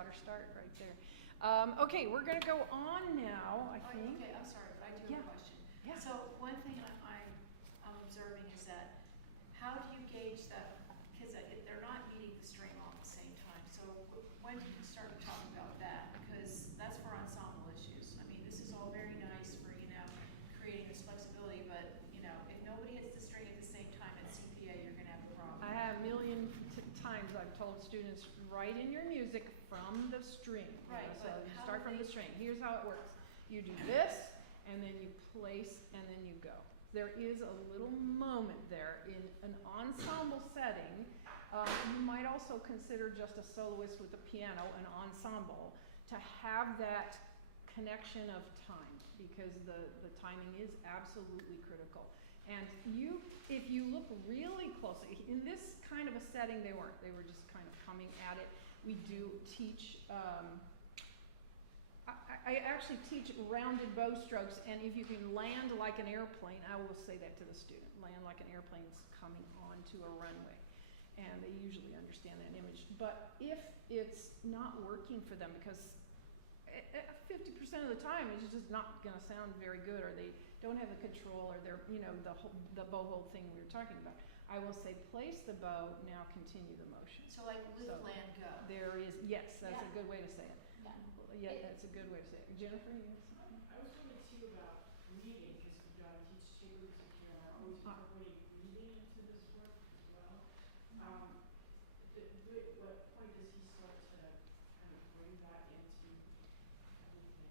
got her start right there. Okay, we're going to go on now, I think. Okay, I'm sorry, but I do have a question. Yeah. So one thing I'm observing is that how do you gauge that? Because they're not meeting the string all at the same time. So when do you start talking about that? Because that's for ensemble issues. I mean, this is all very nice for, creating this flexibility, but, if nobody hits the string at the same time at CPA, you're going to have a problem. I have a million times I've told students, write in your music from the string. Right, So but you how start do from they- the string. Here's how it works. You do this, and then you place, and then you go. There is a little moment there in an ensemble setting. You might also consider just a soloist with a piano, an ensemble, to have that connection of time, because the timing is absolutely critical. And if you look really closely, in this kind of a setting, they weren't. They were just kind of coming at it. We do teach, I actually teach rounded bow strokes, and if you can land like an airplane, I will say that to the student, land like an airplane's coming onto a runway. And they usually understand that image. But if it's not working for them, because 50% of the time it's just not going to sound very good, or they don't have the control, or they're, the bow hold thing we were talking about, I will say, place the bow, now continue the motion. So like lift, land, go. There is, yes, that's a good way to say it. Yeah. Yeah, that's a good way to say it. Jennifer, you have something? I was wondering too about reading, because we got to teach chambers and piano. Are always incorporating reading into this work as well? What point does he start to kind of bring that into everything?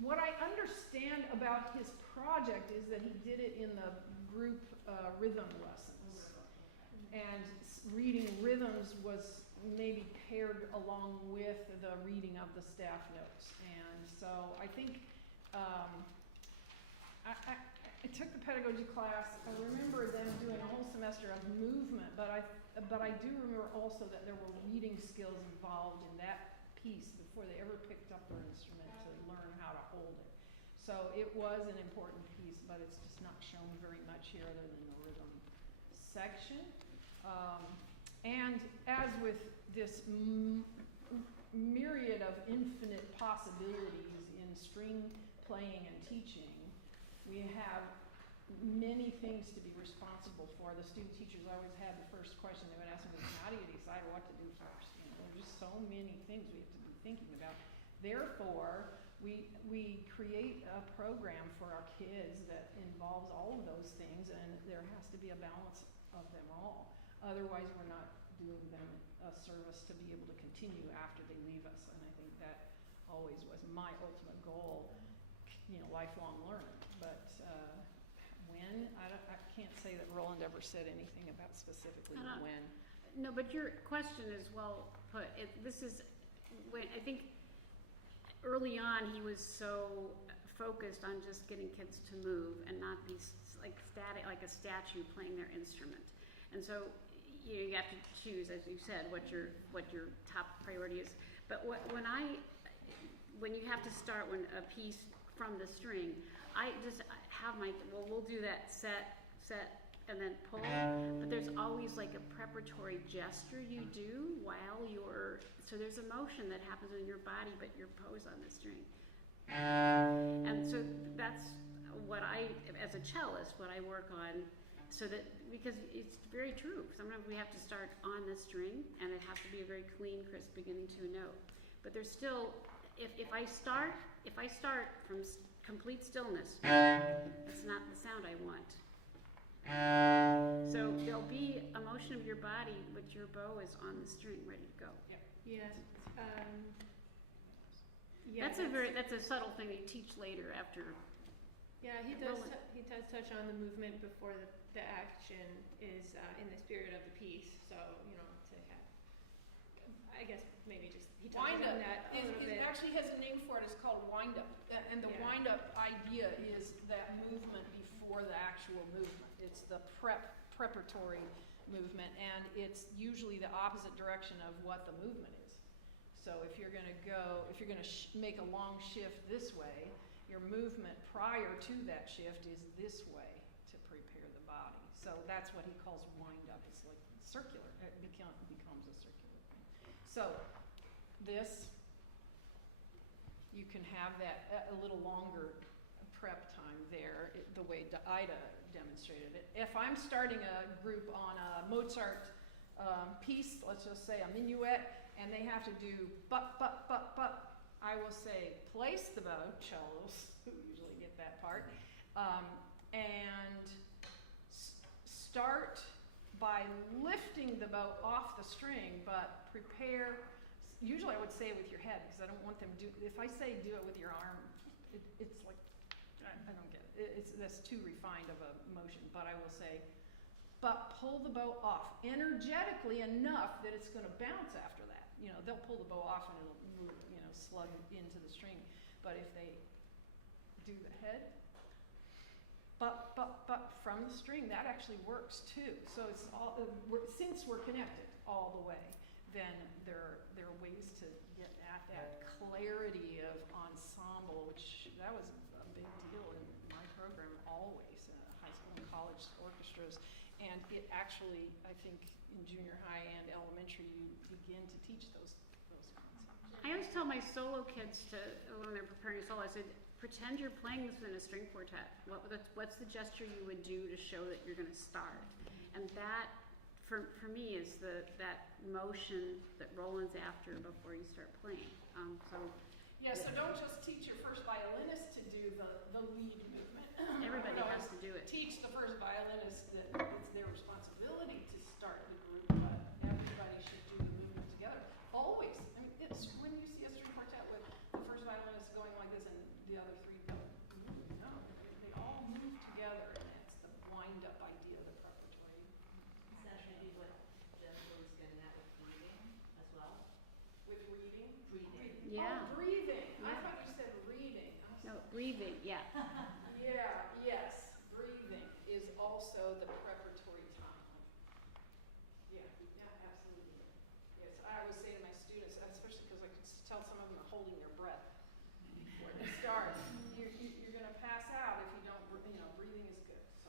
What I understand about his project is that he did it in the group rhythm lessons. And reading rhythms was maybe paired along with the reading of the staff notes. And so I think I took the pedagogy class. I remember them doing a whole semester of movement, but I do remember also that there were reading skills involved in that piece before they ever picked up their instrument to learn how to hold it. So it was an important piece, but it's just not shown very much here other than the rhythm section. And as with this myriad of infinite possibilities in string playing and teaching, we have many things to be responsible for. The student teachers always had the first question they would ask me, how do you decide what to do first? There's just so many things we have to be thinking about. Therefore, we create a program for our kids that involves all of those things, and there has to be a balance of them all. Otherwise, we're not doing them a service to be able to continue after they leave us. And I think that always was my ultimate goal, lifelong learning. But when, I can't say that Rolland ever said anything about specifically when. No, but your question is well put. This is when I think early on he was so focused on just getting kids to move and not be like static, like a statue playing their instrument. And so you have to choose, as you said, what your top priority is. But when you have to start a piece from the string, I just have we'll do that set, and then pull. But there's always like a preparatory gesture you do while so there's a motion that happens in your body, but your pose on the string. And so that's what as a cellist, what I work on. So that, because it's very true. Sometimes we have to start on the string, and it has to be a very clean, crisp beginning to a note. But there's still, if I start from complete stillness, that's not the sound I want. So there'll be a motion of your body, but your bow is on the string, ready to go. Yeah. That's a subtle thing you teach later after. Yeah, he does touch on the movement before the action is in the spirit of the piece. So, to have, I guess maybe just he touches on that a little bit. It actually has a name for it. It's called wind-up. And the wind-up idea is that movement before the actual movement. It's the preparatory movement, and it's usually the opposite direction of what the movement is. So if you're going to make a long shift this way, your movement prior to that shift is this way to prepare the body. So that's what he calls wind up. It's like circular. It becomes a circular thing. So this, you can have that a little longer prep time there, the way Ida demonstrated it. If I'm starting a group on a Mozart piece, let's just say a minuet, and they have to do but, I will say place the bow, cellos, who usually get that part, and start by lifting the bow off the string, but prepare, usually I would say with your head, because I don't want them to, if I say do it with your arm, it's like, I don't get it. That's too refined of a motion, but I will say, but pull the bow off energetically enough that it's going to bounce after that. You know, they'll pull the bow off and it'll move, you know, slug into the string. But if they do the head, but from the string, that actually works too. So it's all, since we're connected all the way, then there are ways to get at that clarity of ensemble, which that was a big deal in my program always, high school and college orchestras. And it actually, I think, in junior high and elementary, you begin to teach those concepts. I always tell my solo kids when they're preparing a solo, I said, pretend you're playing this in a string quartet. What's the gesture you would do to show that you're going to start? And that, for me, is that motion that Rolland's after before you start playing. Yeah, so don't just teach your first violinist to do the lead movement. Everybody has to do it. Teach the first violinist that it's their responsibility to start the group, but everybody should do the movement together. Always. I mean, it's when you see a string quartet with the first violinist going like this and the other three don't move. No, they all move together, and that's the wind-up idea of the preparatory. Is that maybe what Jennifer was getting at with reading as well? With reading? Breathing. Yeah. Oh, breathing. I Yeah. thought you said reading. No, breathing, yeah. Yeah, yes, breathing is also the preparatory time. Yeah, absolutely. Yes, I always say to my students, especially because I could tell some of them are holding their breath before they start. You're going to pass out if you don't, breathing is good. So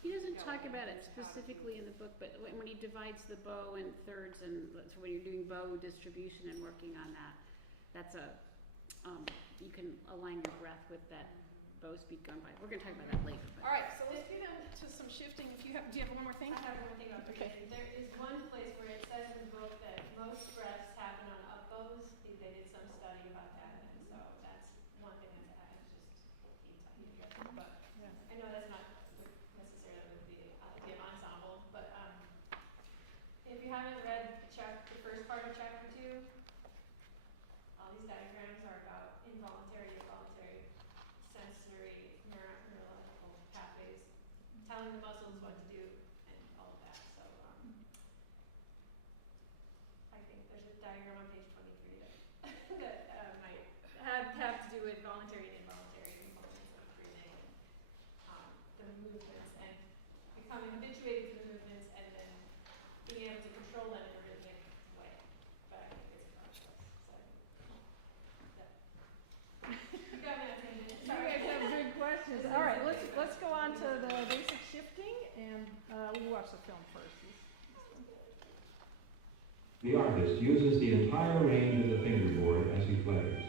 He doesn't talk about it specifically in the book, but when he divides the bow in thirds, and so when you're doing bow distribution and working on that, that's you can align your breath with that bow speed going by. We're going to talk about that later. All right, so let's get into some shifting. Do you have one more thing? I have one thing about Okay. breathing. There is one place where it says in the book that most breaths happen on up bows. They did some study about that, and so that's one thing that's added. But Yeah. I know that's not necessarily with the ensemble, but if you haven't read the first part of chapter 2, all these diagrams are about involuntary, sensory, neurological pathways, telling the muscles what to do, and all of that. So I think there's a diagram on page 23 that might have to do with voluntary and involuntary components of breathing, the movements, and becoming habituated to the movements, and then being able to control them in a rhythmic way. But I think it's a process. You got me on a tangent. You guys have good questions. All right, let's go on to the basic shifting, and we'll watch the film first. The artist uses the entire range of the fingerboard as he plays.